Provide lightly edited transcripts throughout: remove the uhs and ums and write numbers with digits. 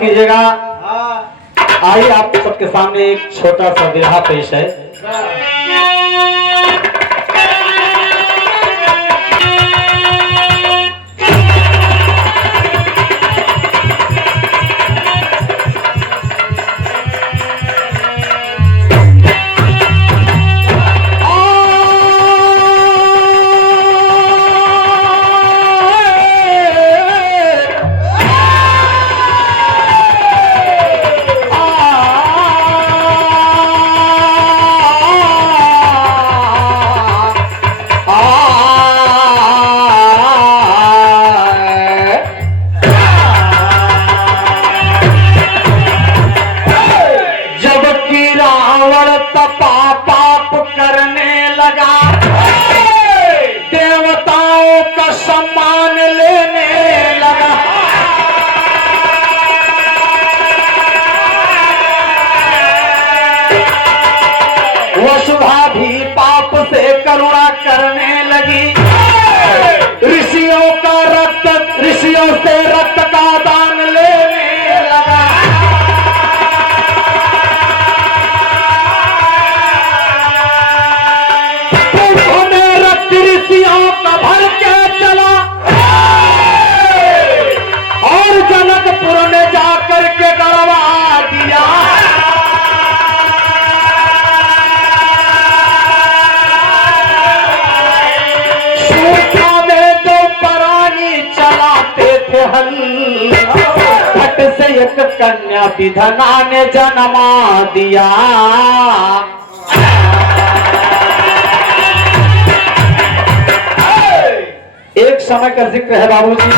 कीजिएगा। आइए आप सबके सामने एक छोटा सा बिरहा पेश है। देवताओं का सम्मान लेने लगा। वसुधा भी पाप से करुणा करने लगी। ऋषियों से रक्त का दान लेने लगा। ऋषियों का भर के चला और जनकपुर ने जाकर के गड़वा दिया। सूखा में जो प्राणी चलाते थे हल, घट से एक कन्या विधना ने जन्मा दिया। एक समय का जिक्र है बाबूजी,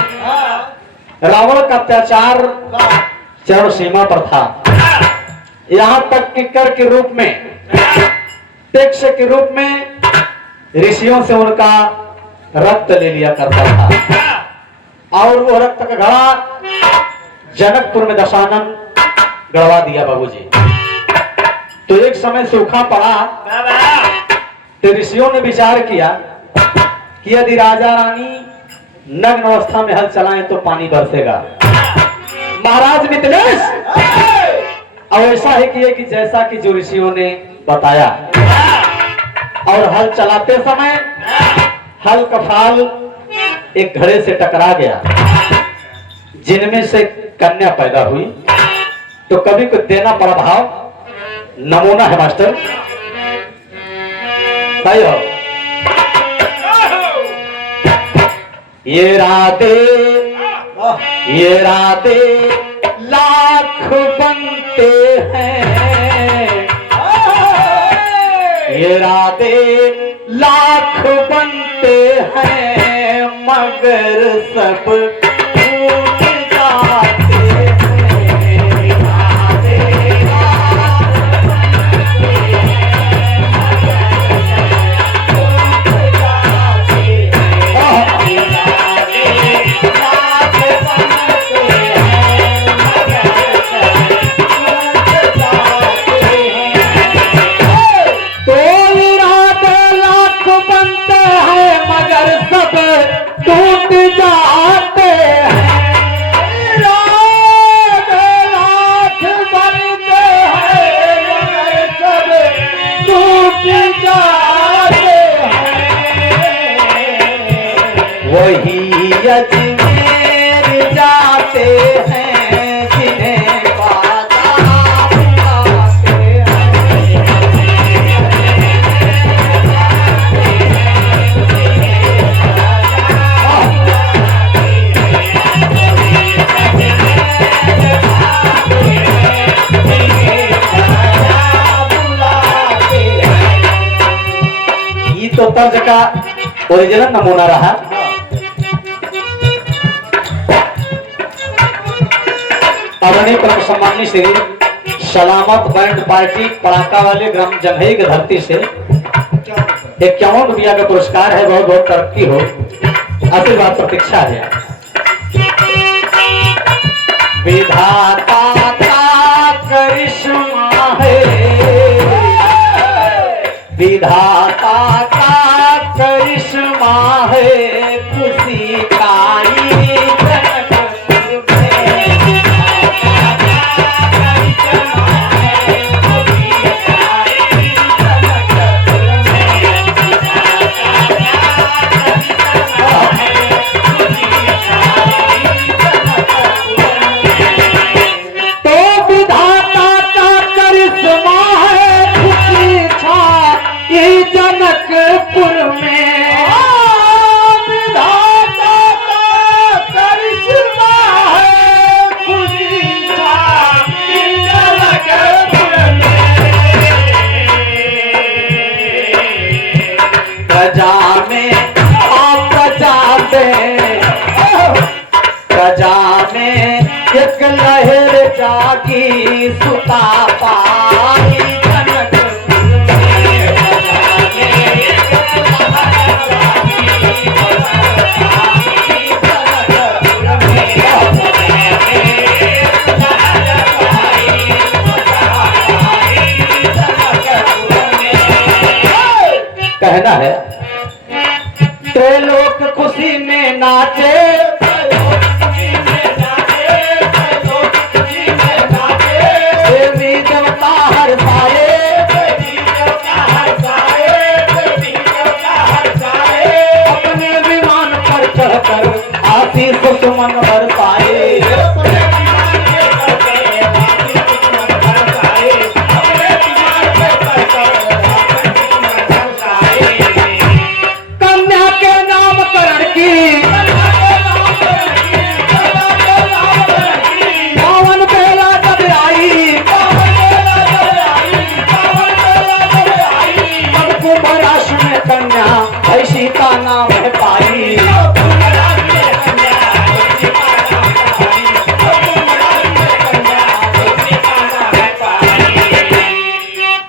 रावण का अत्याचार चरम सीमा पर था। यहां तक कि कर के रूप में, टैक्स के रूप में ऋषियों से उनका रक्त ले लिया करता था और वो रक्त का घड़ा जनकपुर में दशानन गड़वा दिया बाबूजी। तो एक समय सूखा पड़ा तो ऋषियों ने विचार किया कि यदि राजा रानी नग्न अवस्था में हल चलाएं तो पानी बरसेगा। महाराज मिथिलेश अब ऐसा ही किए कि जैसा कि जो ऋषियों ने बताया, और हल चलाते समय हल का फाल एक घड़े से टकरा गया, जिनमें से कन्या पैदा हुई। तो कभी को देना पड़ा भाव, नमूना है मास्टर, सही हो। ये राधे लाख बनते हैं, ये राधे लाख बनते हैं, मगर सब टूट जाते हैं। राधे लाख बनते हैं, मगर सब टूट जाते हैं। वही अजमेर जाते हैं जिन्हें बाबा बुलाते हैं। ये तो तर्ज का ओरिजिनल नमूना रहा। आदरणीय परम सम्माननीय श्री सलामत बैंड पार्टी पड़ाका वाले ग्राम जंघई की धरती से 51 रुपया का पुरस्कार है। बहुत बहुत तरक्की हो, आशीर्वाद प्रतीक्षा है। विधाता का करिश्मा है, विधाता का करिश्मा है, खुशी का लहर जागी सुता पाई कहना है त्रिलोक खुशी में नाचे देवी देवता हर साए अपने विमान पर चढ़कर आशीष सुमन बरसाए सीता नाम है पाई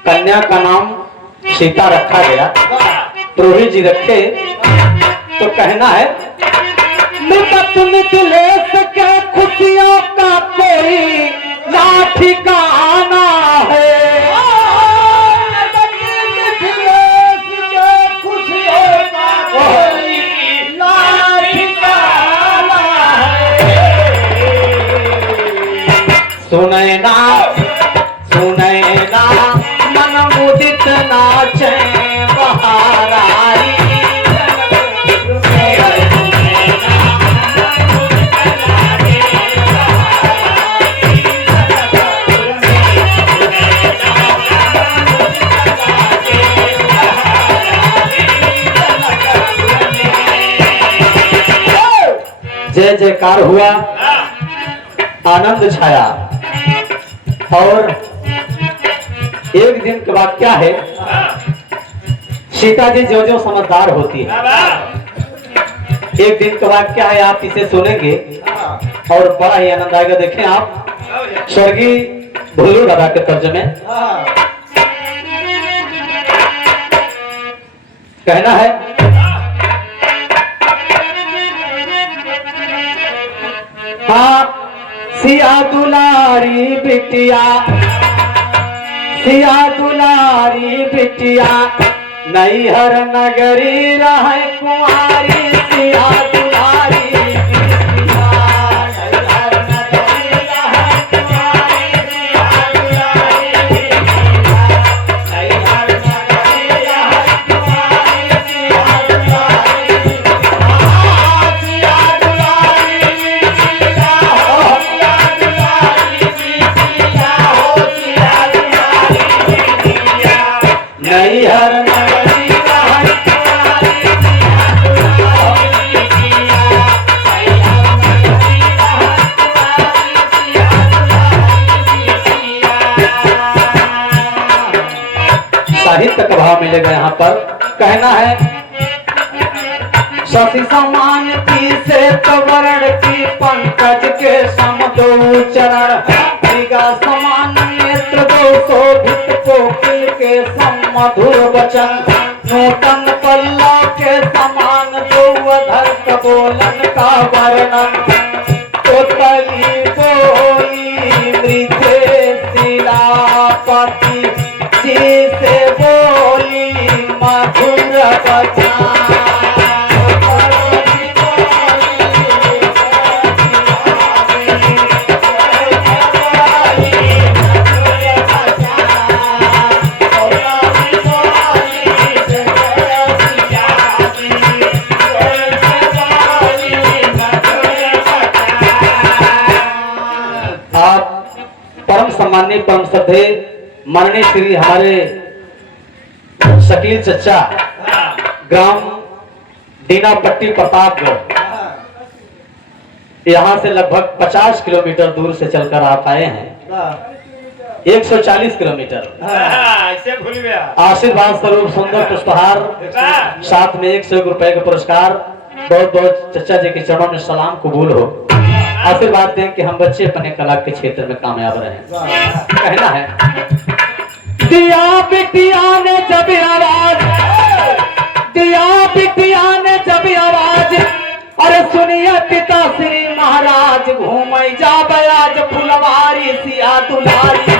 कन्या का नाम सीता रखा गया प्रोहित जी रखे तो कहना है मृत मिथिलेश के खुशियों का कोई ना ठिकाना है सुनैना सुनैना मन मुदित नाचे बहाराई जय जयकार हुआ आनंद छाया और एक दिन के बाद क्या है सीता जी जो जो समझदार होती है एक दिन के बाद क्या है आप इसे सुनेंगे और बड़ा ही आनंद आएगा। देखें आप स्वर्गीय भोलू दादा के तर्जुमे कहना है हाँ सिया दुलारी बिटिया सिया दुलारी बिटिया नैहर नगरी रहे कुंवारी सिया दुलारी बिटिया नैहर नगरी रहे कुंवारी सिया दुलारी बिटिया नैहर नगरी रहे कुंवारी सिया दुलारी सिया दुलारी बिटिया नैहर नगरी साहित्य का भाव मिलेगा यहाँ पर। कहना है शशि समान की से वर्ण की पंकज के समदो चरण मृगा समान नेत्र दो शोभित कोकिल के मधुर वचन नूतन पल्लव के समान दो अधर कबोलन का वर्णन तो तली बोली मृथे शिलापति जी से बोली मधुर वचन सम्माननीय परम श्रद्धेय माननीय श्री हमारे शकील चचा ग्राम डीनापट्टी प्रतापगढ़ यहाँ से लगभग 50 किलोमीटर दूर से चलकर आप आए हैं 140 किलोमीटर आशीर्वाद स्वरूप सुंदर पुष्पहार साथ में 101 रुपए का पुरस्कार बहुत बहुत चचा जी के चरणों में सलाम कबूल हो। आशीर्वाद दें कि हम बच्चे अपने कला के क्षेत्र में कामयाब रहे। कहना है, दिया बिटिया ने जब आवाज, दिया बिटिया ने जब आवाज, अरे सुनिए पिता श्री महाराज, घूम जा बयाज फुलवारी सिया दुलारी।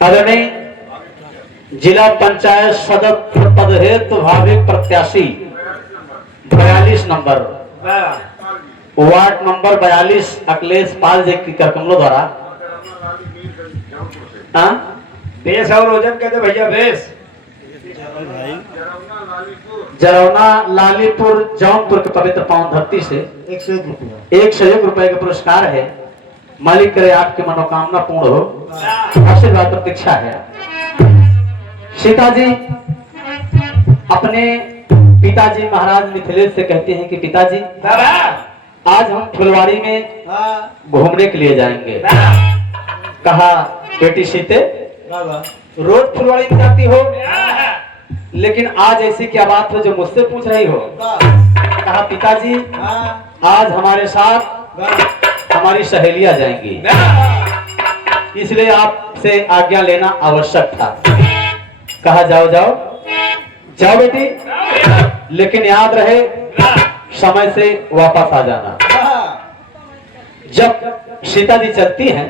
आदरणीय जिला पंचायत सदस्य पद हेतु भावी प्रत्याशी 42 number ward number 42 Akhilesh Pal ji की कमलों द्वारा बेस और वजन कहते भैया बेस जरौना लालीपुर जौनपुर के पवित्र पावन धरती से 101 रुपए का पुरस्कार है। मालिक करे आपकी मनोकामना पूर्ण हो, आशीर्वाद प्रतीक्षा है। सीता जी अपने पिताजी महाराज मिथिलेश से कहते हैं कि पिताजी आज हम फुलवाड़ी में घूमने के लिए जाएंगे। कहा बेटी सीते रोज फुलवाड़ी में जाती हो, लेकिन आज ऐसी क्या बात हो जो मुझसे पूछ रही हो? कहा पिताजी आज हमारे साथ हमारी सहेलियां जाएंगी, इसलिए आपसे आज्ञा लेना आवश्यक था। कहा जाओ जाओ जाओ बेटी, लेकिन याद रहे समय से वापस आ जाना। जब सीता जी चलती हैं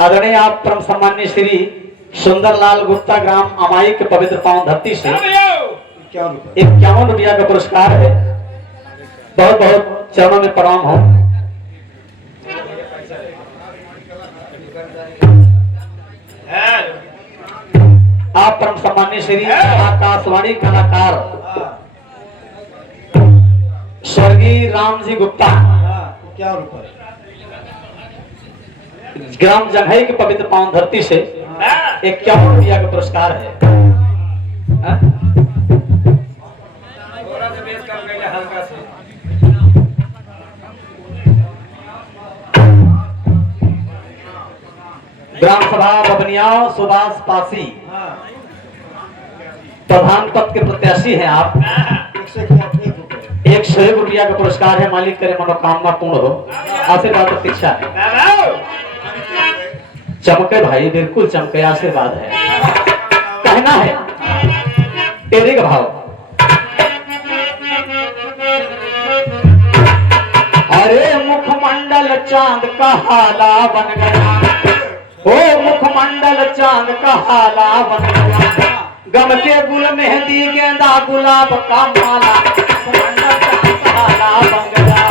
आदरणीय आप परम सम्मान्य श्री सुंदरलाल गुप्ता ग्राम अमाई के पवित्र पावन धरती से 51 रुपया का पुरस्कार है। बहुत बहुत चरणों में प्रणाम हो। आप परम सम्मान्य श्री आकाशवाणी कलाकार स्वर्गीय राम जी गुप्ता ग्राम जंघई के पवित्र पावन धरती से 51 रुपया का पुरस्कार है। ग्राम सभा बबनियाओं सुभाष पासी प्रधान पद के प्रत्याशी हैं आप। 101 रुपया का पुरस्कार है। मालिक करे मनोकामना पूर्ण हो, आशीर्वाद प्रतीक्षा है। चमके भाई, बिल्कुल चमके, आशीर्वाद है। कहना है तेरे का भाव, अरे मुखमंडल चांद का हाला बन गया, ओ मुखमंडल चांद का हाला बन गया, गम के गुल मेहंदी गेंदा गुलाब का माला, मुखमंडल चांद का हाला बन गया।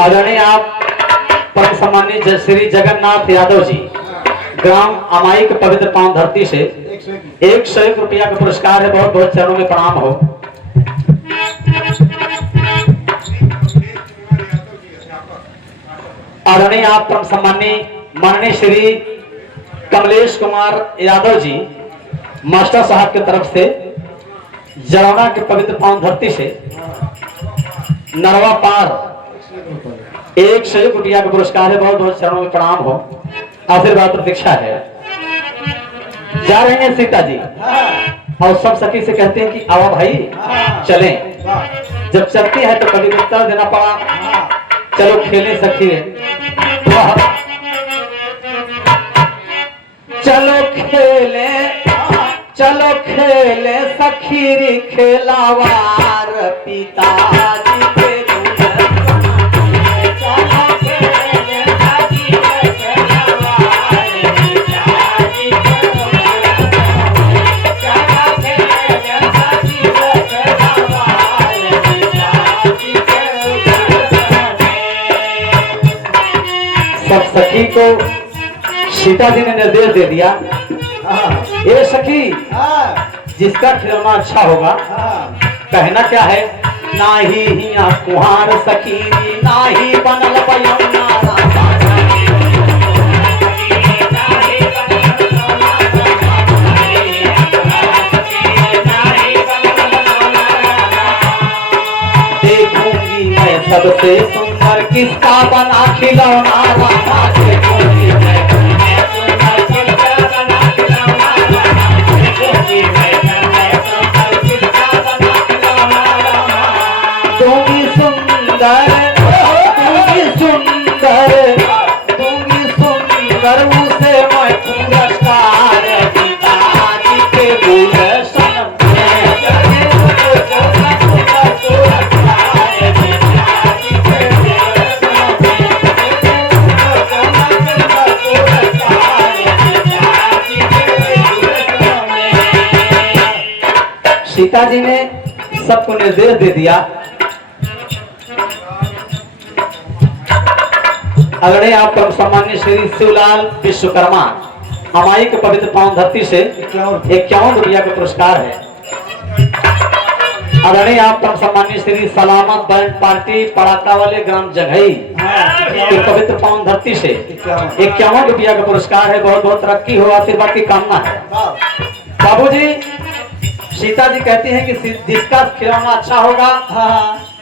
आदरणीय आप परम सम्मानित श्री जगन्नाथ यादव जी ग्राम अमाई के पवित्र पावन धरती से 101 रुपया का पुरस्कार है। बहुत बहुत चरणों में प्रणाम हो। आदरणीय आप परम सम्मानित माननीय श्री कमलेश कुमार यादव जी मास्टर साहब की तरफ से जरौना के पवित्र पावन धरती से नरवा पार 101 रुपया का पुरस्कार है। बहुत बहुत चरणों में प्रणाम हो, आशीर्वाद प्रतीक्षा है। जा रहे हैं सीता जी और सब सखी से कहते हैं कि आओ भाई चलें। जब चलती है तो कभी उत्तर देना पड़ा, चलो खेलें सखी रे। चलो खेले सखी रे खेलावार पिताजी के सब सखी को सीता जी ने निर्देश दे दिया, ये सखी जिसका खिलौना अच्छा होगा, कहना क्या है, ना ही हिया कुहार सखी ना ही बनल बयौना देखूंगी मैं सबसे सुंदर किसका बना खिलौना रामा देखूंगी मैं सुंदर उसे मैं पुरस्कार पिताजी के गुलशन सीता जी ने सबको निर्देश दे दिया। अगड़े आप सम्मान्य श्री शिवलाल विश्वकर्मा हमारी के पवित्र पावन धरती से 51 रुपया का पुरस्कार है। अगड़े आप सम्मान्य श्री सलामत बैंड पार्टी पड़ाका वाले ग्राम जगही के पवित्र पावन धरती से 51 रुपया का पुरस्कार है। बहुत बहुत तरक्की हो, आशीर्वाद की कामना है। बाबूजी सीता जी कहती हैं कि जिसका खिलौना अच्छा होगा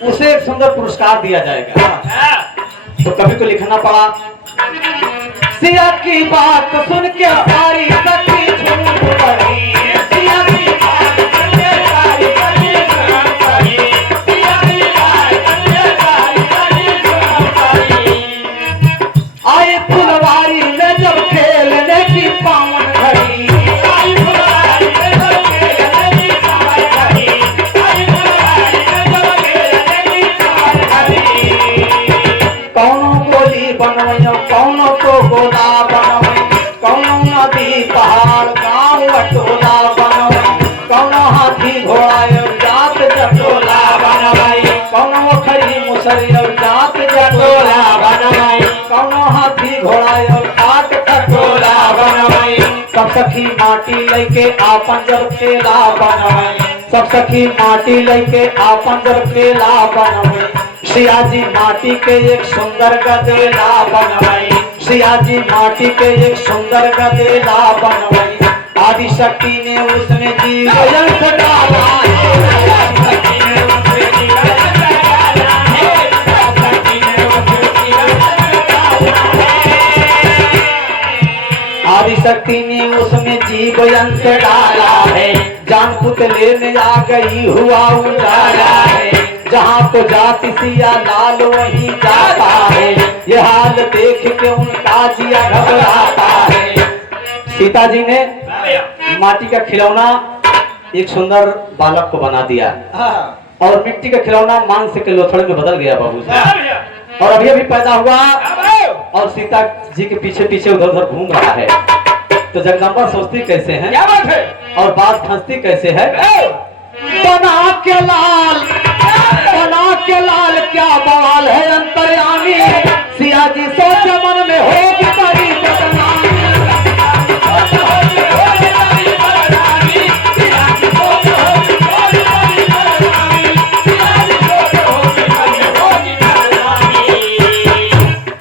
उसे एक सुंदर पुरस्कार दिया जाएगा। तो कवि को लिखना पड़ा, सिया की बात सुन के सारी सखी झूम पड़ी, सिया की बात सुन के सारी सखी झूम पड़ी, सिया की बात सुन के सारी सखी झूम पड़ी। आए फुलवारी में जब खेलने की पावन घड़ी, आई फुलवारी में जब खेलने की पावन घड़ी, आई फुलवारी में जब खेलने की पावन घड़ी। कौनो गोली बनवैयो कौनो को गोला बनवै, कौनो नदी पहाड़ गांव टोला बनवै, कौनो हाथी घोड़ा जात जटोला बनवै, कौनो खरी मुसरी जात जटोला बनवै, कौनो हाथी घोड़ा काट खटोला बनवै। सब सखी माटी लेके आपन जब खेला बनवै, सब सखी माटी लेके आपन जब खेला बनवै। सियाजी माटी के एक सुंदर गदेला बनवाई, सियाजी माटी के एक सुंदर गदेला बनवाई। आदि शक्ति ने उसमें जीवन डाला है, आदि शक्ति ने उसमें जीवन डाला है, आदि शक्ति ने उसमें जीवन डाला है, आदि शक्ति ने उसमें जीवन डाला है। जान पुतले में आ गई हुआ उजाला है, जहाँ को जाति सिया लाल वहीं जाता है, ये हाल देख के उनका जिया घबराता है। सीता जी ने माटी का खिलौना एक सुंदर बालक को बना दिया और मिट्टी का खिलौना मांस के लोथड़े में बदल गया बाबूजी, और अभी अभी पैदा हुआ और सीता जी के पीछे पीछे उधर उधर घूम रहा है। तो जगदम्बा सोचती कैसे है, क्या बात है, और बात फंसती कैसे है। बना के लाल क्या बवाल है अंतर्यामी, सिया जी सोचे मन में होगी बड़ी बदनामी,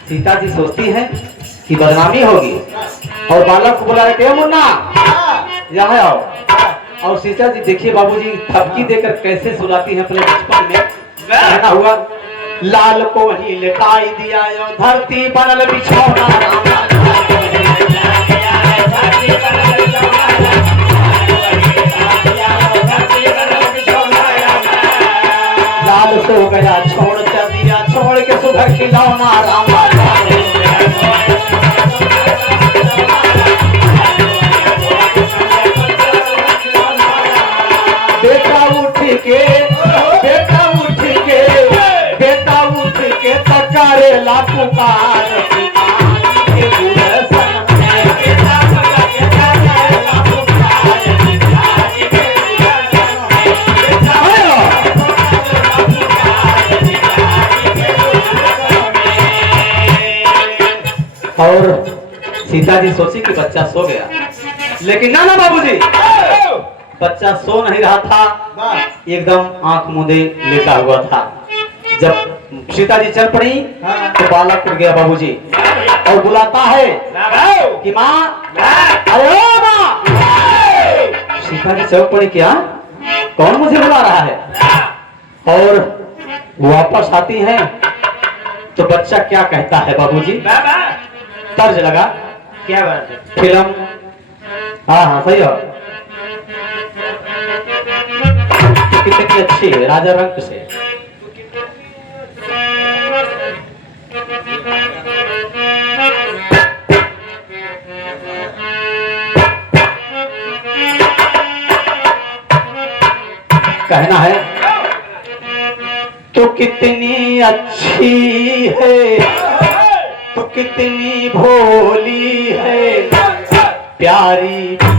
सीता जी सोचती है कि बदनामी होगी और बालक को बुला के मुन्ना यहाँ आओ। और सीता जी देखिए बाबूजी थपकी देकर कैसे सुलाती है अपने बचपन में। कहना हुआ, लाल को वहीं लिटाई दिया धरती बनल बिछौना, घर खिलौना रामा लाडो बेटा उठ के तकारे ला पुकार के गुलशन और सीता जी सोची कि बच्चा सो गया, लेकिन ना बाबूजी, बच्चा सो नहीं रहा था, एकदम आंख मूंदे लेटा हुआ था। जब सीता जी चल पड़ी तो बालक उठ गया बाबूजी और बुलाता है कि माँ, अरे ओ माँ। सीता जी चल पड़ी, क्या कौन मुझे बुला रहा है? और वापस आती है तो बच्चा क्या कहता है बाबूजी? तर्ज लगा, क्या बात है? फिल्म, हाँ हाँ सही हो, कितनी अच्छी है, राजा रंग से। कहना है तो कितनी अच्छी है, तो कितनी भोली है, प्यारी है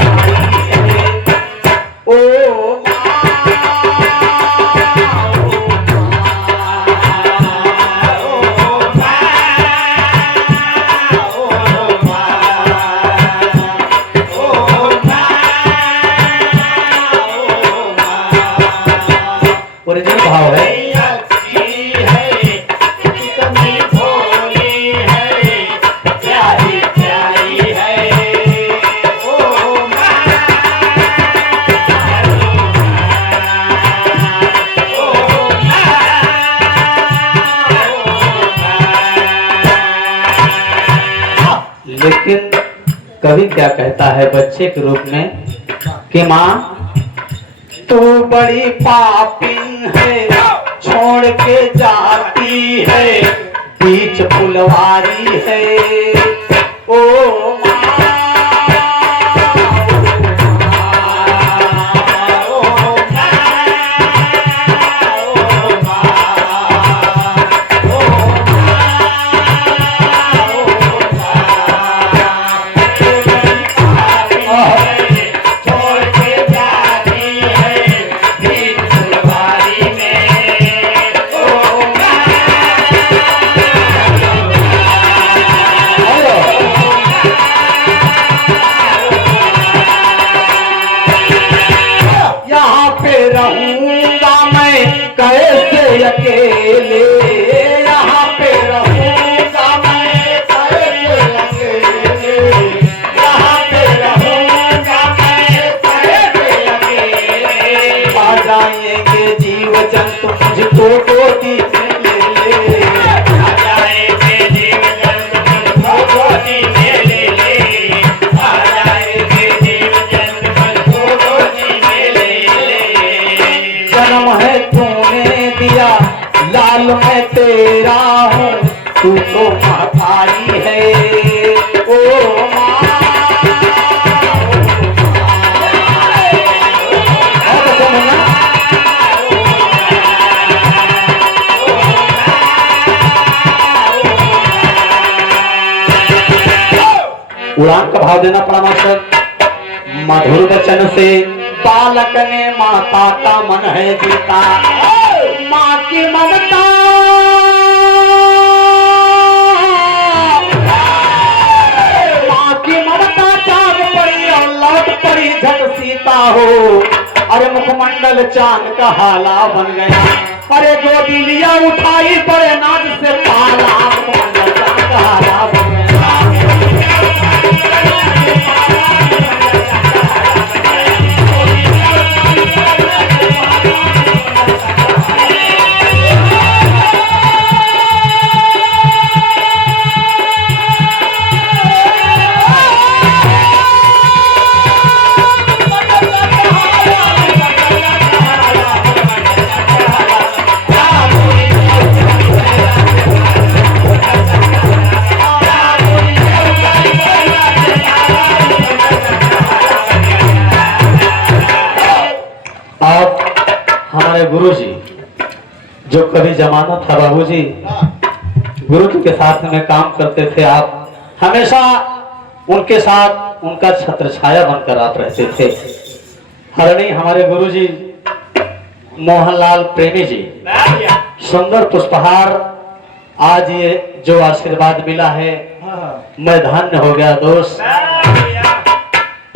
ओ ओरिजिनल भाव है। लेकिन कवि क्या कहता है बच्चे के रूप में कि माँ तू बड़ी पापिन है, छोड़ के जाती है, बीच फुलवारी है ओ अकेले, यहाँ पे रहूंगा मैं कैसे अकेले, यहाँ पे रहूंगा मैं कैसे अकेले, आ जाएंगे जीव जंतु मुझको गोदी में ले ले, आ जाएंगे जीव जंतु मुझको गोदी में ले ले, आ जाएंगे जीव जंतु मुझको गोदी में ले ले। जन्म है तूने दिया, लाल मैं तेरा हूँ, तू तो महतारी है ओ माँ। उड़ान का भाव देना पड़ा मास्टर। मधुर वचन से बालक ने माता का मन है जीता, माँ की ममता जाग पड़ी और लौट पड़ी झट सीता हो। अरे मुखमंडल चांद का हाला बन गया, अरे गोदी लिया उठाई बड़े नाज से पाला, मुखमंडल चांद का हाला बन गया। हमारे गुरुजी जो कभी जमाना था बाबूजी, गुरुजी के साथ में काम करते थे आप, हमेशा उनके साथ उनका छत्र छाया बनकर आप रहते थे। हरणी हमारे गुरुजी मोहनलाल प्रेमी जी, सुंदर पुष्पहार, आज ये जो आशीर्वाद मिला है मैं धन्य हो गया दोस्त।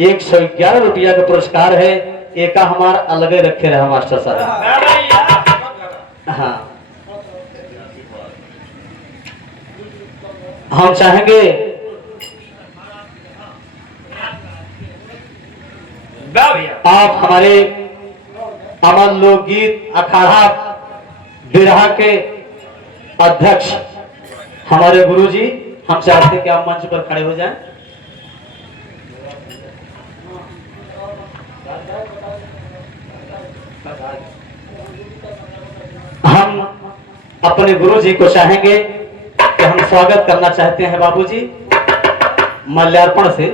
111 रुपया का पुरस्कार है, एक हमारा अलग रखे रहा मास्टर साहब। हाँ, हम चाहेंगे आप हमारे अमन लोकगीत अखाड़ा बिरहा के अध्यक्ष हमारे गुरुजी, हम चाहते हैं कि आप मंच पर खड़े हो जाएं। हम अपने गुरुजी को चाहेंगे कि हम स्वागत करना चाहते हैं बाबूजी माल्यार्पण से।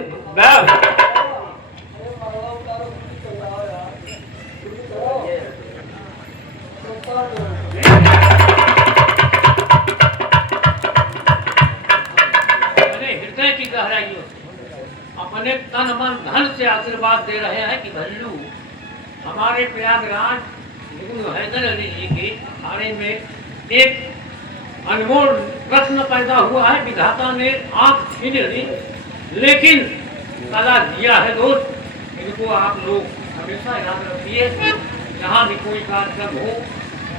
अपने तन मन धन से आशीर्वाद दे रहे हैं कि भल्लू हमारे प्रयागराज गुरु हैदर अली जी के अखाड़े में एक अनमोल रत्न पैदा हुआ है। विधाता ने आंख छीन ली, लेकिन कला दिया है दोस्त। इनको आप लोग हमेशा याद रखिए, जहाँ भी कोई कार्यक्रम हो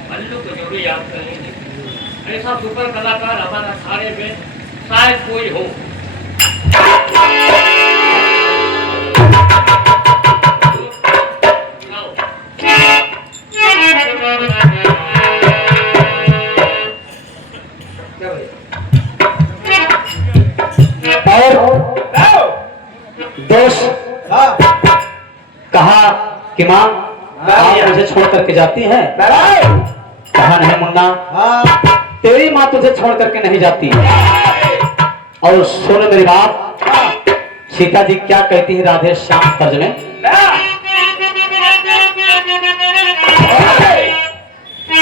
भल्लू को जरूर याद करेंगे। ऐसा सुपर कलाकार हमारे अखाड़े में शायद कोई हो। दोस्त कहा कि माँ आप मुझे छोड़ करके जाती है। कहा नहीं मुन्ना, तेरी माँ तुझे छोड़ करके नहीं जाती। और सुन मेरी बात, सीता जी क्या कहती है राधे श्याम तर्ज में,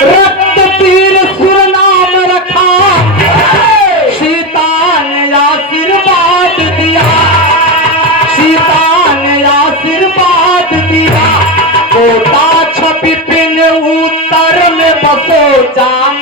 रक्त तीर सुर नाम रखा, सीता ने आशीर्वाद दिया, सीता ने आशीर्वाद दिया, कोटा छपी पिन उत्तर में बसो जाम।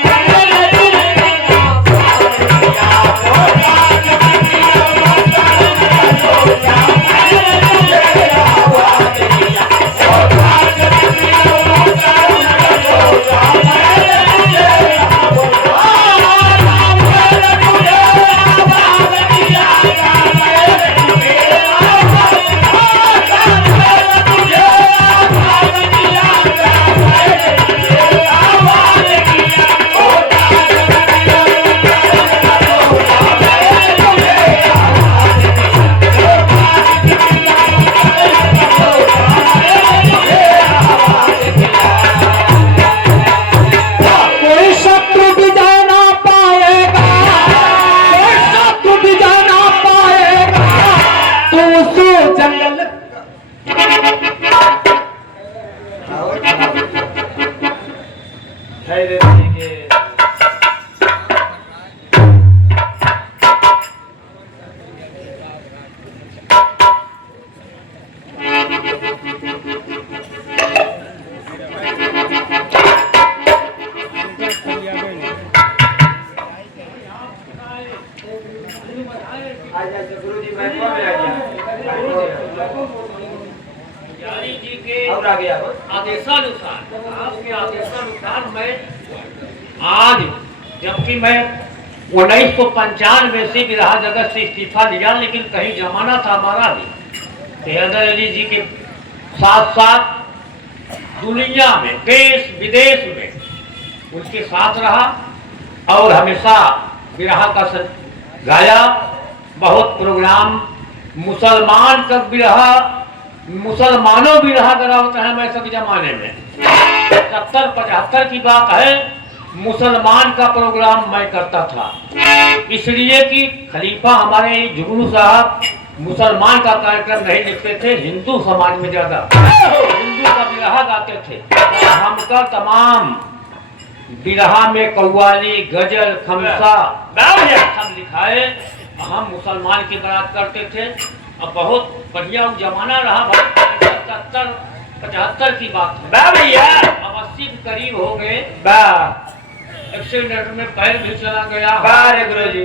जी के आदेशानुसार, आपके आदेशानुसार मैं आज, जबकि मैं 1995 से बिरहा जगत से इस्तीफा लिया, लेकिन कहीं जमाना था हमारा भी हैदर अली जी के साथ साथ दुनिया में देश विदेश में उनके साथ रहा और हमेशा बिरहा का गाया। बहुत प्रोग्राम मुसलमान का बिरहा, मुसलमानों बिरहा करा होता है मैं सब जमाने में। 70-75 की बात है, मुसलमान का प्रोग्राम मैं करता था, इसलिए कि खलीफा हमारे जुगनू साहब मुसलमान का कार्यक्रम नहीं लिखते थे, हिंदू समाज में ज्यादा हिंदू का बिरहा गाते थे। हमका तमाम बिरहा में कव्वाली, गजल, खमसा सब लिखाए। हम मुसलमान की बात करते थे। अब बहुत बढ़िया जमाना रहा भाई। 75 की बात है भैया। अब 80 के करीब हो गए। एक्सीडेंट में पैर भी चला गया, गुरु जी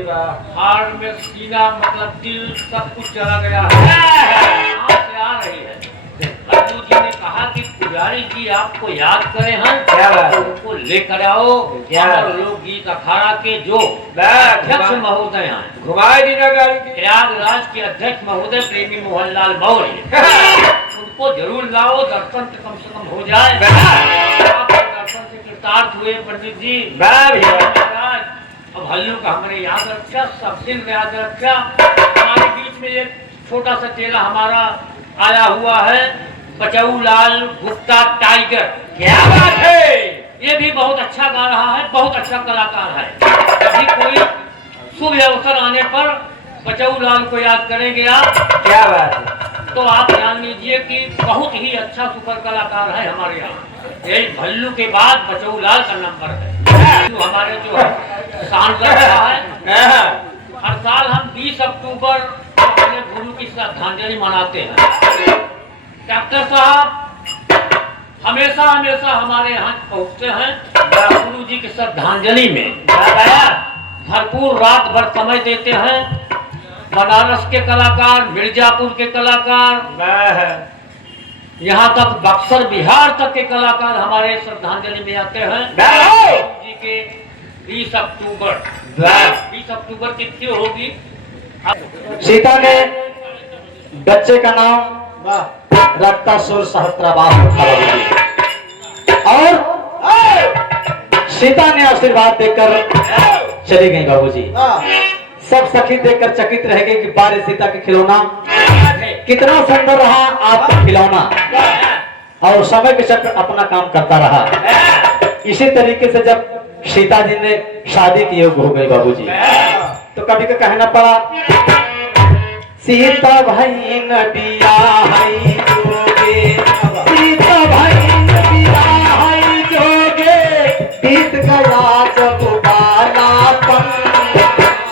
हार्ट में सीना मतलब दिल सब कुछ चला गया है। कहाँ से आ रही है? अब्बू जी ने कहा कि पुजारी जी आपको याद करे हैं, क्या बात? उनको लेकर आओ। क्या? लोकगीत अखाड़ा के जो अध्यक्ष अध्यक्ष महोदय हैं, घुमाए दी ना गाड़ी की। प्रयागराज के अध्यक्ष महोदय प्रेमी मोहनलाल मौर्य, उनको जरूर लाओ, दर्शन तो कम से कम हो जाए। आप दर्शन से कृतार्थ हुए पंडित जी। महाराज अब हल्लू का हमने याद रखा, सब दिन याद रखा। हमारे बीच में एक छोटा सा चेला हमारा आया हुआ है, बचऊ लाल गुप्ता टाइगर। क्या बात है? ये भी बहुत अच्छा गा रहा है, बहुत अच्छा कलाकार है। कभी कोई शुभ अवसर आने पर बचऊ लाल को याद करेंगे आप, क्या बात है? तो आप जान लीजिए कि बहुत ही अच्छा सुपर कलाकार है हमारे यहाँ। यही भल्लू के बाद बचऊ लाल का नंबर है। जो हमारे जो शान कर रहा है। हर साल हम 20 अक्टूबर अपने गुरु की श्रद्धांजलि मनाते हैं। डॉक्टर साहब हमेशा हमेशा हमारे यहाँ पहुँचते हैं गुरु जी की श्रद्धांजलि में। भरपूर रात भर समय देते हैं। बनारस के कलाकार, मिर्जापुर के कलाकार, यहाँ तक बक्सर बिहार तक के कलाकार हमारे श्रद्धांजलि में आते हैं। गुरु जी के 20 अक्टूबर कितनी होगी? सीता ने बच्चे का नाम रक्तासुर सहस्त्रबाहु रखा बाबूजी, और सीता ने आशीर्वाद देकर चली गई बाबूजी। सब सखी देखकर चकित रह गए कि बारे सीता के खिलौना कितना सुंदर रहा आपका खिलौना, और समय के चक्र अपना काम करता रहा। इसी तरीके से जब सीता जी ने शादी की योग हो गई बाबूजी, तो कभी का कहना पड़ा, सीता भाई नबिया है जोगे, सीता भाई नबिया है जोगे, बीत गया जब बालापन,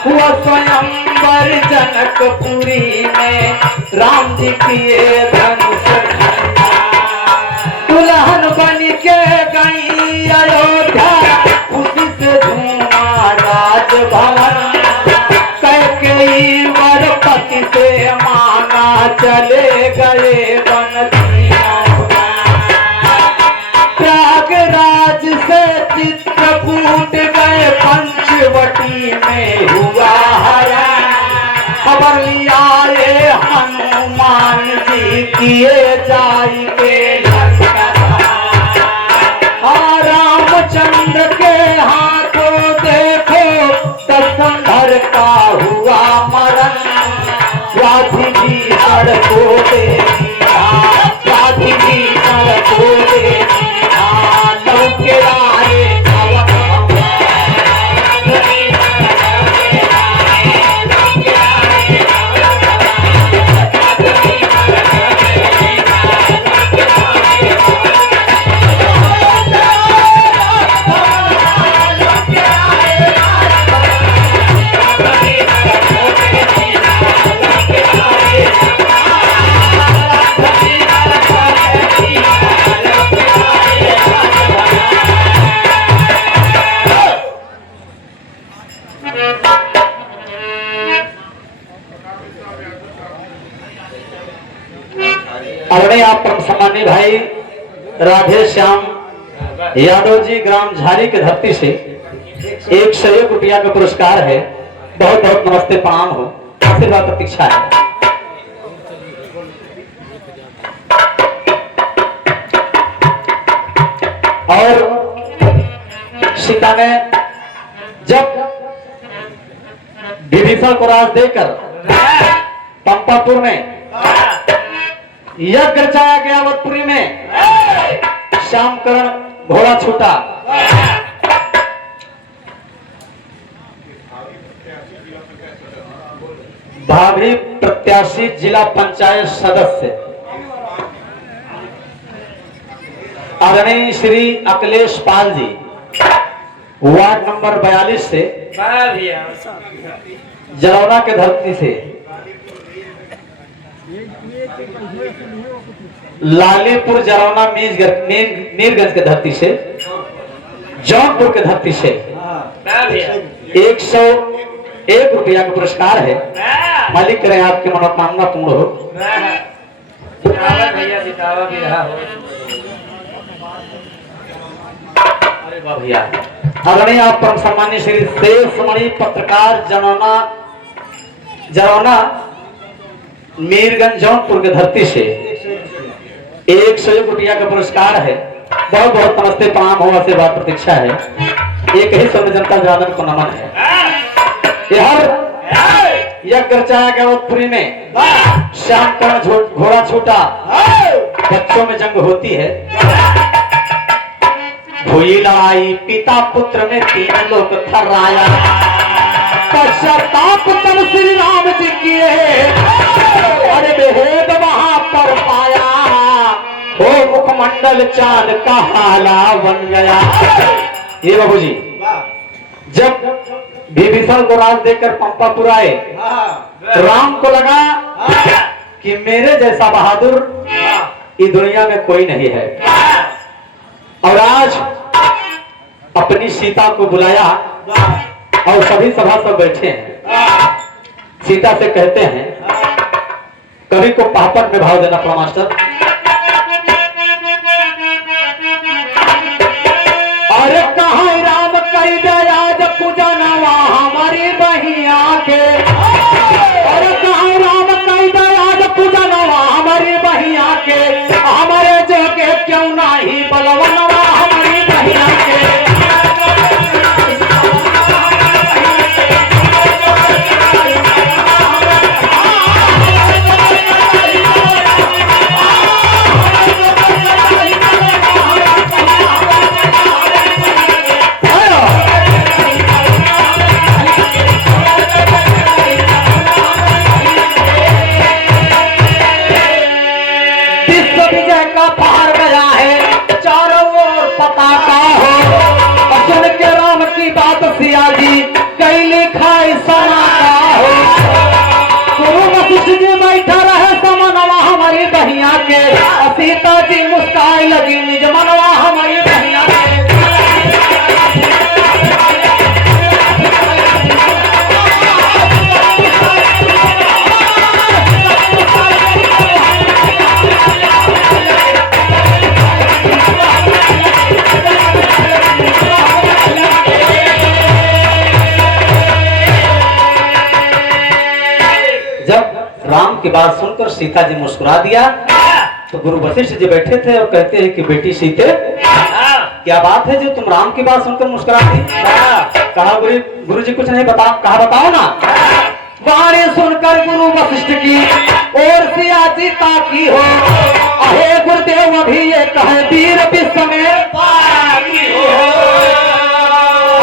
हुआ स्वयंवर जनकपुरी में, राम जी किए धनुष दुल्हन बन के गई अयोध्या, खुशी से झूमा राजभवन, कैकेयी वर पति से माना चले गए प्रयागराज से चित्रकूट गए, पंचवटी में हुआ हरण, खबर लिया ये हनुमान जी किए जाएंगे रामचंद्र के हाथों देखो दशंधर का हुआ मरण, व्याधि भीषण को देखा, व्याधि भीषण को देखा, लौके आए अपने आप परम सम्मानीय भाई राधे श्याम यादव जी ग्राम झारी के धरती से 101 रुपया का पुरस्कार है। बहुत बहुत नमस्ते, प्रणाम हो, आशीर्वाद प्रतीक्षा है। और सीता ने जब विभीषण को राज देकर पंपापुर में यज्ञ रचाया गया, अवधपुरी में श्यामकरण घोड़ा छूटा, भाभी प्रत्याशी जिला पंचायत सदस्य आदरणीय श्री अखिलेश पाल जी वार्ड नंबर 42 से वाह भैया जलौना के धरती से लालीपुर जलौना मीरगंज के धरती से जौनपुर के धरती से वाह भैया 101 रुपया का पुरस्कार है। वाह मालिक करें आपकी मनोकामना पूर्ण हो। वाह जितावा भैया जितावा भी रहा हो अरे वाह भैया आदरणीय आप परम सम्मान्य श्री शेषमणि पत्रकार जलौना मीरगंज जौनपुर के धरती से 101 रुपया का पुरस्कार है। बहुत बहुत नमस्ते प्रणाम हो आशीर्वाद प्रतीक्षा है। एक ही समय जनता जनार्दन को नमन है। यह गर्चा गौतपुरी में श्याम कर्ण घोड़ा छूटा बच्चों में जंग होती है। हुई लड़ाई पिता पुत्र में 3 लोग थर्राया पश्चाताप तब श्री राम जी किए अरे भेद वहां पर पाया हो मुखमंडल चांद का हाला बन गया। ये बाबूजी जब विभीषण को राज देकर पंपापुर आए तो राम को लगा कि मेरे जैसा बहादुर इस दुनिया में कोई नहीं है और आज अपनी सीता को बुलाया और सभी सभासद बैठे हैं। सीता से कहते हैं कवि को पापड़ में भाव देना पड़ा मास्टर। अरे कहाँ राम कई दया जब पूजा नवा हमारी बहिया के अरे कहाँ राम कई दया जब पूजा नवा हमारी बहिया के हमारे जगह क्यों नहीं बलवनवा हमारी बहिया के। सीता जी मुस्काई लगी निज मनवा हमारी बहिया जब राम की बात सुनकर सीता जी मुस्कुरा दिया तो गुरु वशिष्ठ जी बैठे थे और कहते हैं कि बेटी सीते क्या बात है जो तुम राम की बात सुनकर मुस्कुरा दी। कहा गुरु जी कुछ नहीं कहा बताओ ना। वाणी सुनकर गुरु वशिष्ठ की और सिया जी ताकी हो अहे गुरुदेव अभी ये कहे वीर विस्मय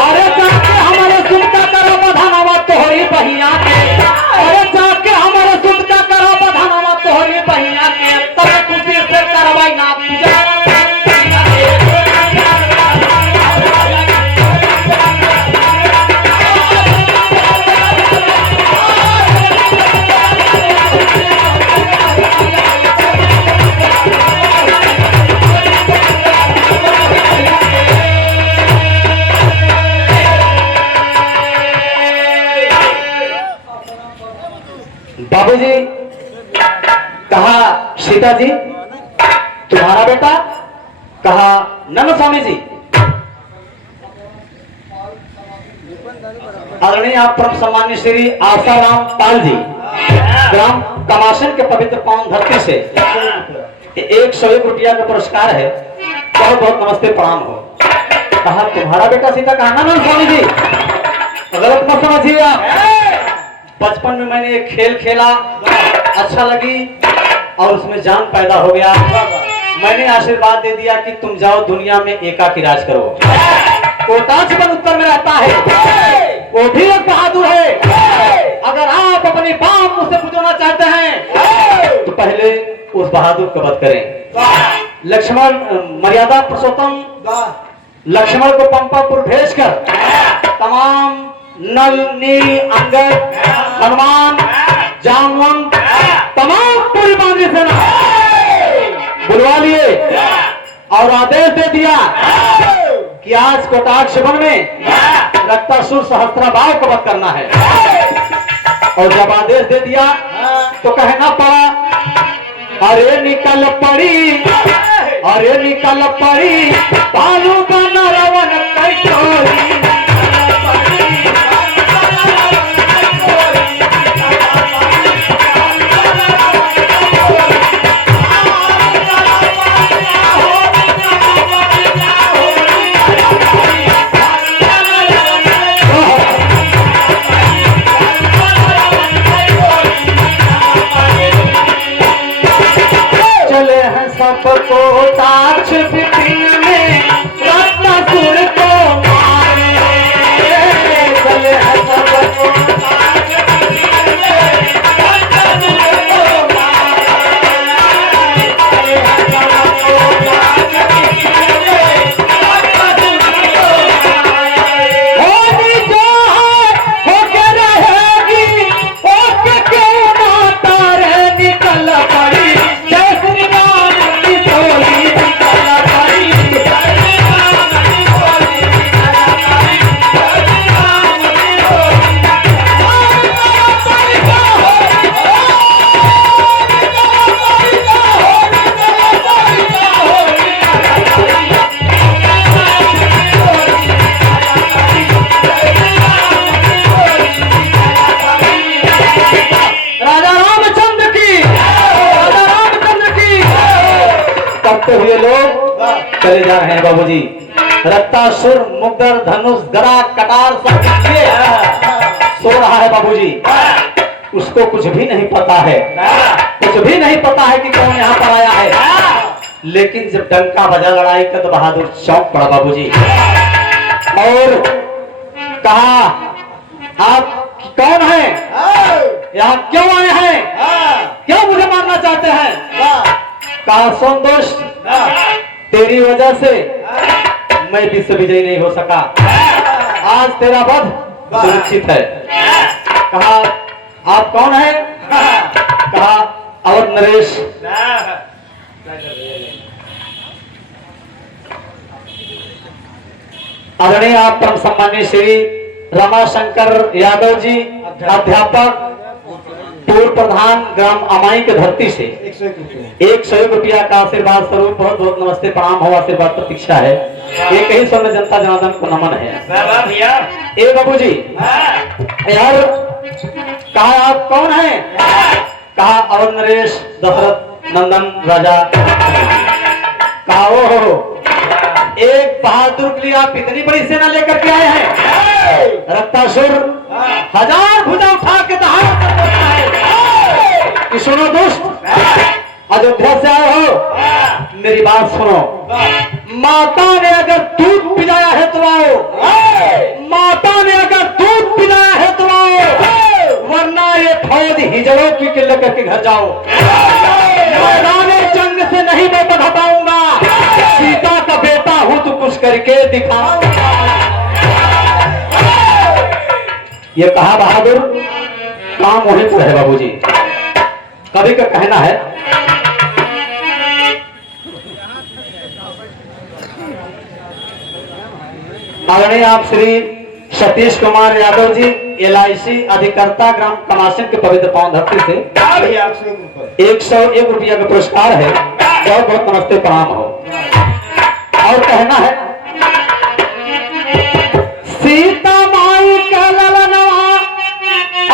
अरे जाके हमारे सुनता करो बधानवा तोहरी बहिया के अरे जाके हमारे सुनता करो बधानवा तोहरी बहिया के तब खुशी से करवाई ना पूजा। बाबूजी कहा सीता जी तुम्हारा बेटा कहा नंद स्वामी जी। आदरणीय आप परम सम्मान्य श्री आसाराम पाल जी ग्राम कमासन के पवित्र पावन धरती से 101 रुपया का पुरस्कार है। बहुत बहुत नमस्ते प्रणाम हो। कहा तुम्हारा बेटा सीता कहा नंद स्वामी जी गलत मत समझिए आप। बचपन में मैंने एक खेल खेला अच्छा लगी और उसमें जान पैदा हो गया। मैंने आशीर्वाद दे दिया कि तुम जाओ दुनिया में एकाकी राज करो। कोटा जीवन उत्तर में रहता है वो भी एक बहादुर है। अगर आप अपनी बाप मुझसे पूछना चाहते हैं तो पहले उस बहादुर को वध करें। लक्ष्मण मर्यादा पुरुषोत्तम लक्ष्मण को पंपापुर भेजकर तमाम नल नील अंगद हनुमान जामवंत तमाम पूरी बांधी सेना बुलवा लिए और आदेश दे दिया कि आज कोटाक्ष वन में रक्तासुर सहस्त्राबाह को वध करना है। और जब आदेश दे दिया तो कहना पड़ा अरे निकल पड़ी भालू बना रावण कटोरी। सबको ताक्ष विपिन में रत्नासुर को मारे चले हैं सबको ताक्ष विपिन में रत्नासुर को मारे चले हैं सबको ताक्ष विपिन में रत्नासुर को मारे। होनी जो है होके रहेगी होके क्यों ना तारे निकल पड़ी जय श्री राम हुए लोग चले जा रहे हैं बाबूजी। रक्तासुर मुग्धर धनुष गदा कटार सब सो रहा है बाबूजी। उसको कुछ भी नहीं पता है, कुछ भी नहीं पता है कि कौन यहाँ पर आया है। लेकिन जब डंका बजा लड़ाई का तो बहादुर चौंक पड़ा बाबूजी और कहा आप कौन है, यहाँ क्यों आए हैं, क्यों मुझे मारना चाहते हैं। कहा संतोष तेरी वजह से मैं विश्व विजयी नहीं हो सका, आज तेरा वध सुरक्षित है। कहा आप कौन है, कहा अवध नरेश। आदरणीय आप परम सम्मानीय श्री रमाशंकर यादव जी अध्यापक पूर्व प्रधान ग्राम अमाई के धरती से 101 रुपया का आशीर्वाद स्वरूप बहुत बहुत नमस्ते प्रणाम हो, आशीर्वाद प्रतीक्षा है। एक ही समय जनता जनार्दन को नमन है। ए बाबू जी यार कहा आप कौन है, कहा अवध नरेश दशरथ नंदन राजा। कहा ओ हो एक बहादुर के लिए आप इतनी बड़ी सेना लेकर के आए हैं। रक्तासुर 1000 भुजा उठा के दहाड़ कर देता है कि सुनो दोस्त, अयोध्या से आए हो, मेरी बात सुनो। माता ने अगर दूध पिलाया है तो आओ, माता ने अगर दूध पिलाया है तो आओ, वरना ये फौज हिजड़ों की किल्ले करके घर जाओ। मैदाने जंग से नहीं मैं बन हटाऊंगा, सीता का बेटा हूं तो कुछ करके दिखाऊंगा। ये कहा बहादुर काम वहीं पर है बाबूजी। कवि का कहना है आदरणीय आप श्री सतीश कुमार यादव जी LIC अधिकर्ता ग्राम कमासन के पवित्र पावन धरती से 101 रुपया का पुरस्कार है। बहुत बहुत नमस्ते प्रणाम हो। और कहना है सीता माई का ललनवा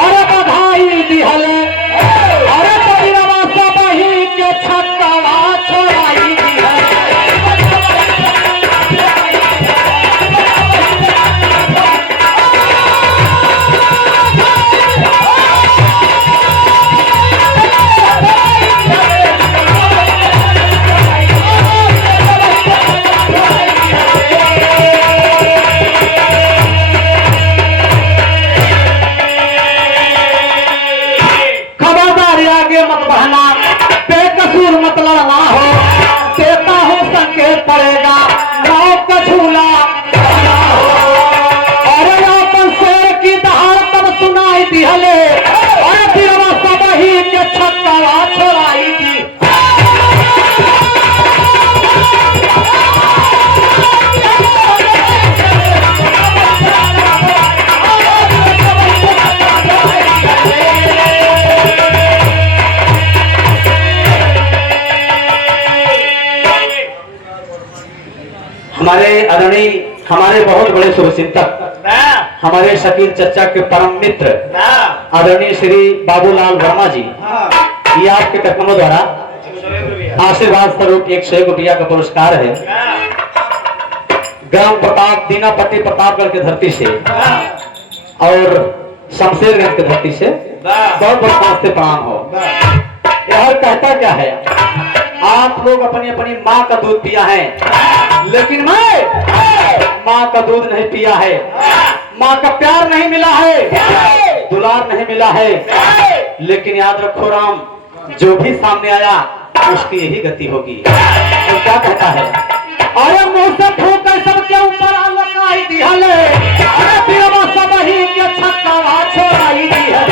और बधाई दिहले और परिरवा सबही के छक्का छोड़ाई दिहले। हमारे आदरणीय, हमारे बहुत बड़े शुभचिंतक, हमारे शकील चचा के परम मित्र आदरणीय श्री बाबूलाल वर्मा जी, ये आपके कदमों द्वारा आशीर्वाद स्वरूप 101 रुपया का पुरस्कार है। ग्राम प्रताप दीनापट्टी प्रतापगढ़ की धरती से और शमशेरगंज की धरती से बहुत बहुत नमस्ते प्रणाम हो। यह कहता क्या है, आप लोग अपनी अपनी माँ का दूध पिया है, लेकिन मैं माँ का दूध नहीं पिया है, माँ का प्यार नहीं मिला है, दुलार नहीं मिला है। लेकिन याद रखो राम, जो भी सामने आया उसकी यही गति होगी। और क्या कहता है, अरे मुंह से फूक सबके ऊपर लकाई दी है, अरे फिर सब ही के छक्का छोड़ाई दी है।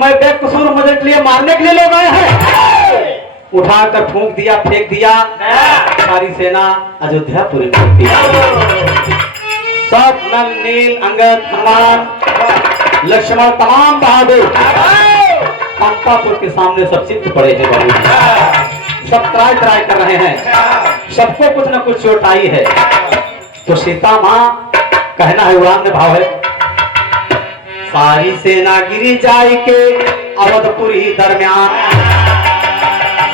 मैं बेकसूर, मुझे के लिए मारने के लिए लोग आए हैं। उठाकर फूंक दिया, फेंक दिया, सारी सेना अयोध्यापुरी फेंक दिया। सब नल नील अंगद हनुमान लक्ष्मण तमाम बहादुर पंपापुर के सामने सब चित्त पड़े हैं बाबू, सब ट्राई कर रहे हैं, सबको कुछ न कुछ चोट आई है। तो सीता माँ कहना है, उड़ान में भाव है, सारी सेना गिरी जाए के अवधपुरी दरमियान,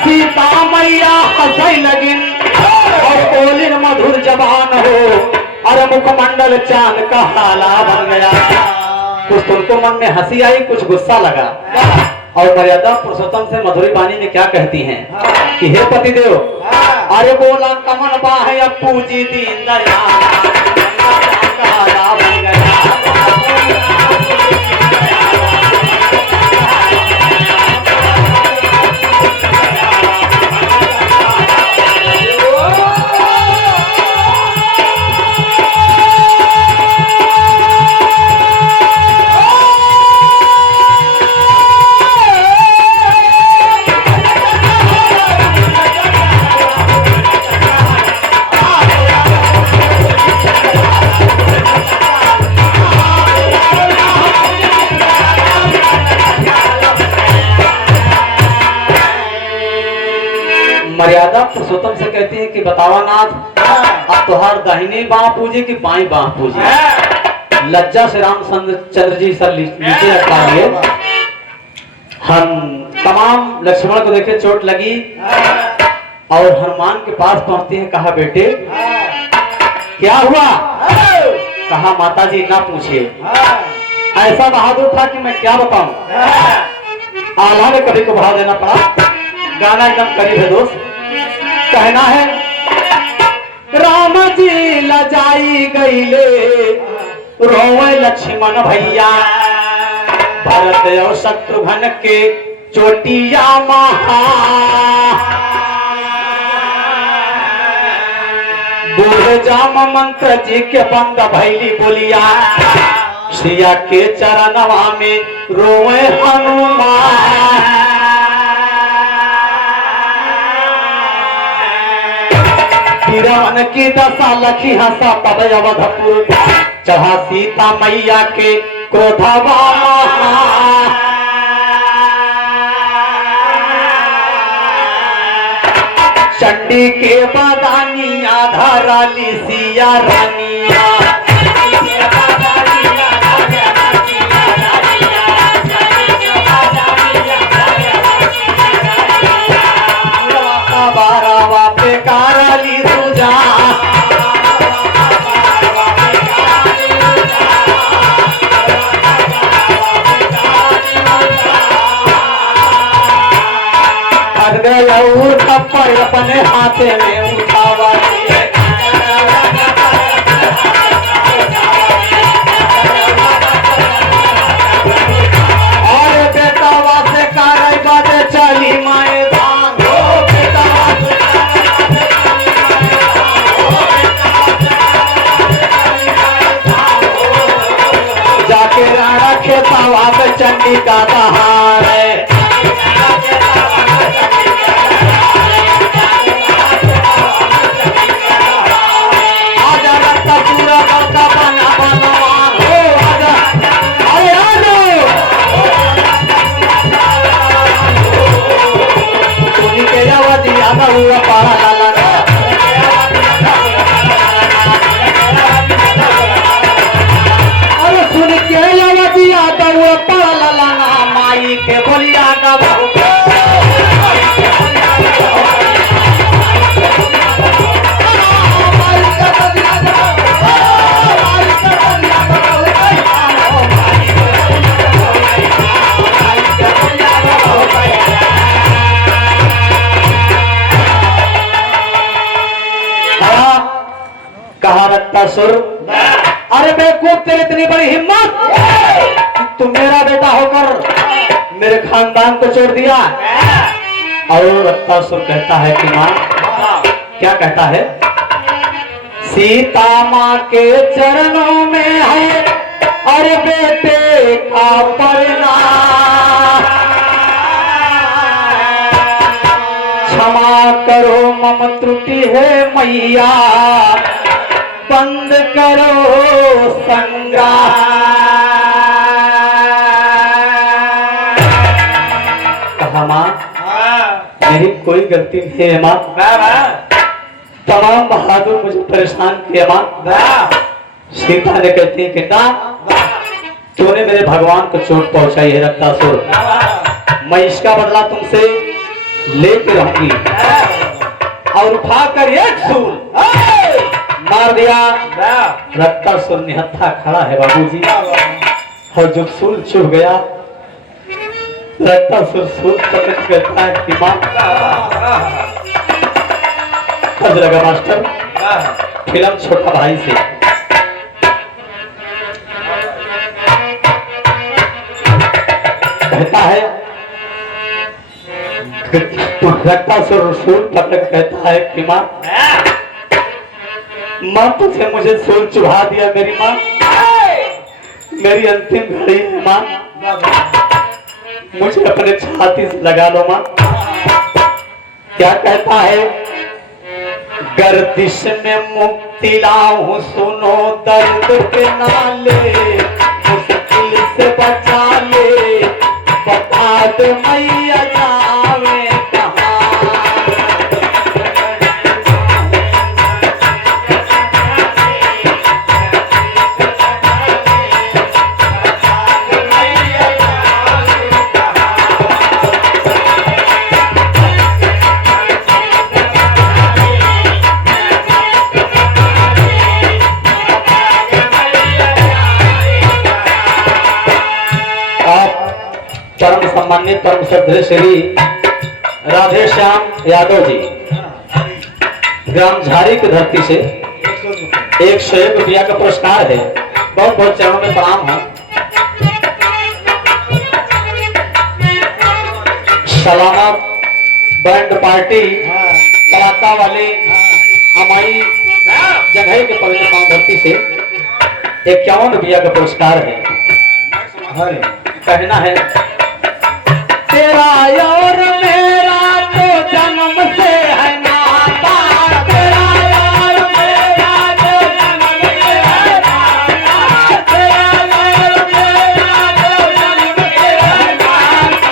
सीता मैया हंसई लगिन और बोलिन मधुर जबान हो, अरे मुखमंडल चांद का हाला बन गया। कुछ तुमको मन में हंसी आई, कुछ गुस्सा लगा। और मर्यादा पुरुषोत्तम से मधुरी वाणी में क्या कहती हैं कि हे पतिदेव, अरे बोला कमन बाह अप्पू जी दीन दयाल, हाला बन गया। मर्यादा पुरुषोत्तम से कहती है कि बतावा नाथ, अब तुहार दाहिनी बाह पूजे की बाई बाह पूजे। लज्जा से रामचंद्र जी सर नीचे रखा, हम तमाम लक्ष्मण को देखे चोट लगी और हनुमान के पास पहुंचते हैं। कहा बेटे क्या हुआ? कहा माता जी ना पूछिए, ऐसा बहादुर था कि मैं क्या बताऊं। आल्हा ने कभी को बढ़ा देना पड़ा। गाना एकदम करीब है दोस्त। कहना है, राम जी लजाई गईले रोवे लक्ष्मण भैया, भरत और शत्रुघ्न के चोटिया महा। बूढ़ जाम मंत्र जी के बंद भैली बोलिया, सिया के चरणवा में रोवे हनुमान। रावण की दशा लखी हंसा तब अवधपुर, चढ़ा सीता मैया के क्रोधवा। चंडी के बदानिया धराली सिया रानिया, बारावा पे कारली सुजा। थप्पड़ अपने हाथे में उठावा, और बेटावा से कारई बाजे चली माए धान। के राणा खेतावा पे चंडी का दहाड़ है। आजा रत्ता पूरा करता बना बनवान हो, आजा अरे आजो सुनी के जावती आगा हुआ पारा लाला ना। अरे सुन के जावती आगा हुआ पारा लाला ना, माई के बोलिया का बहु कहा रखता सुर। अरे बेवकूफ, तेरी इतनी बड़ी हिम्मत कि तू मेरा बेटा होकर मेरे खानदान को छोड़ दिया। और रखता सुर कहता है कि माँ, क्या कहता है? सीता माँ के चरणों में है अरे बेटे का परिणाम, क्षमा करो मम त्रुटि है मैया, बंद करो संग्राम। कहा माँ, मेरी कोई गलती नहीं है माँ, तमाम बहादुर मुझे परेशान किया माँ। सीता ने कहती है कि ना, तूने मेरे भगवान को चोट पहुंचाई है रक्तासुर, मैं इसका बदला तुमसे लेके रहूंगी। और उठाकर एक सूल मार दिया। रक्तासुर निहत्था खड़ा है बाबूजी, और जब सूल चुभ गया, रक्तासुर सूल पकड़ कहता है कि मां, कब लगा मास्टर? फिल्म छोटा भाई से कहता है, रक्तासुर सूल पकड़ कहता है कि मां, मां तुझे मुझे सूल चुभा दिया मेरी मां, मेरी अंतिम घड़ी है मां, मुझे अपने छाती से लगा लो मां। क्या कहता है? गर्दिश में मुक्ति लाऊं सुनो दर्द के नाले, मुश्किल से बचा ले, बता दे मैया जावे परम सम्मानित परम श्रद्धेय श्री राधे श्याम यादव जी, ग्राम झारी की धरती से 101 रुपया का पुरस्कार है। बहुत बहुत चरणों में प्रणाम है। सलामा बैंड पार्टी कलाका वाले हमारी जगह के पवित्र पावन धरती से 51 रुपया का पुरस्कार है। कहना है, तेरा और मेरा तो जन्म से है नाता, तेरा और मेरा तो जन्म से है नाता, तेरा और मेरा तो जन्म से है नाता।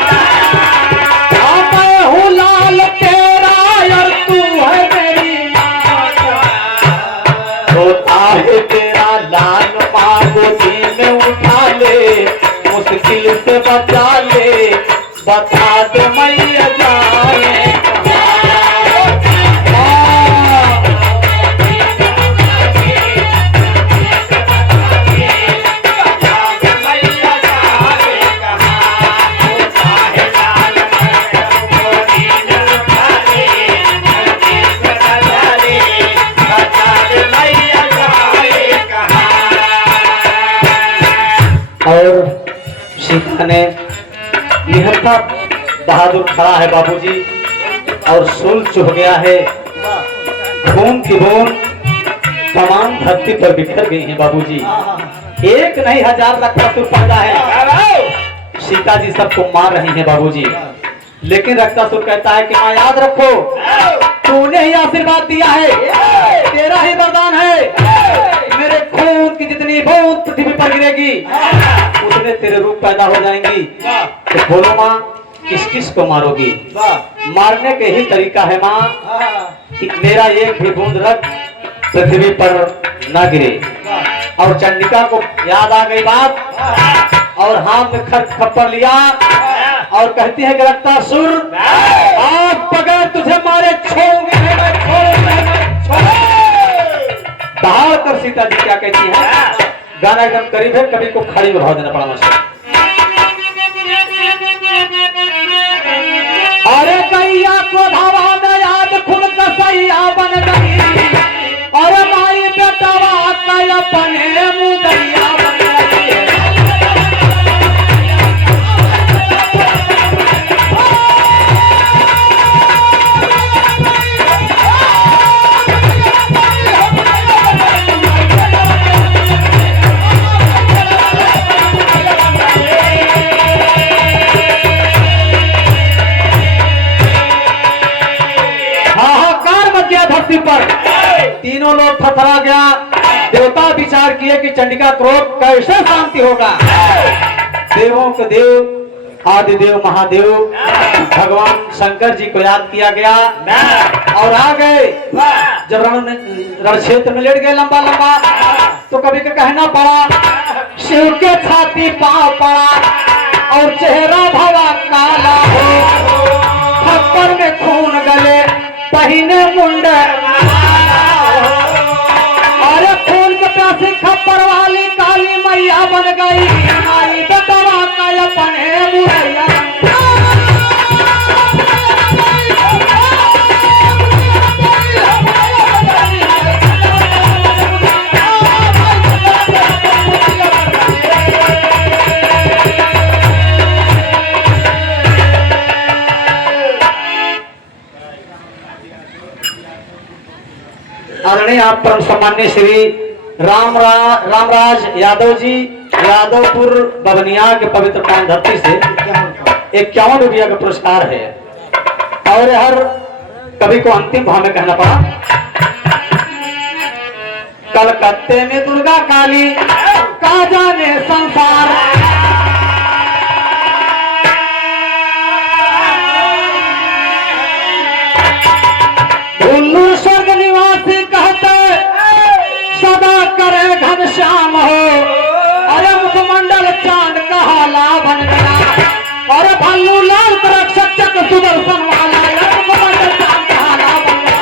मैं हूँ लाल तेरा और तू है मेरी माता, होता है तेरा लाल माँ गोदी में उठा ले, मुश्किल से बचा ले, बता दे मैया जाए और सीता ने निहत्था बहादुर खड़ा है बाबूजी, और सूल चुभ गया है, खून की बूंद तमाम धरती पर बिखर गई है बाबूजी। एक नहीं 1000 रक्तासुर पैदा है। सीता जी सबको मार रही हैं बाबूजी, लेकिन रक्तासुर कहता है कि माँ याद रखो, तूने ही आशीर्वाद दिया है, तेरा ही वरदान है, मेरे खून की जितनी बूंद पृथ्वी पर गिरेगी उतने तेरे रूप पैदा हो जाएंगी। तो बोलो माँ, किस किस को मारोगी? मारने के ही तरीका है माँ कि मेरा एक भी बूंद रक्त पृथ्वी पर न गिरे। और चंडिका को याद आ गई बात, और हाथ में खप्पर लिया और कहती है कि रक्तासुर, आप बगैर तुझे मारे छोड़ूंगी नहीं, मैं छोड़ूंगी नहीं, मैं छोड़ूंगी। दहाड़ कर सीता जी क्या कहती है, गाना एकदम करीब है, कभी को खड़ी भाव देना पड़ा मुझे। अरे गैया को धावा में याद खुल कसैया बन गई, अरे माई बेटवा का अपने मुदैया बन गई। धरती पर तीनों लोग थरथरा गया। देवता विचार किए कि चंडिका क्रोध कैसे शांति होगा। देवों के देव आदिदेव महादेव भगवान शंकर जी को याद किया गया और आ गए। जब रण क्षेत्र में लेट गए लंबा लंबा, तो कभी का कहना पड़ा, शिव के छाती पांव पड़ा और चेहरा भवा काला हो, थप्पड़ में खून गले पहने मुंड, अरे खून के प्यासी खप्पर वाली काली मैया बन गई, आई बेटवा का अपने मुदैया। आदरणीय आप परम सम्मान्य श्री रामराज यादव जी, यादवपुर बबनिया के पवित्र पावन धरती से 51 रुपया का पुरस्कार है। और हर कवि को अंतिम भाव में कहना पड़ा, कलकत्ते में दुर्गा काली का जाने संसार, स्वर्ग निवासी कहते सदा करे घनश्याम हो, अरे मुखमंडल चांद का हाला बन गया, और भल्लू लाल रक्षक चक्र सुदर्शन वाला, मुखमंडल चांद का हाला बन गया।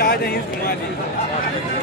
आज नहीं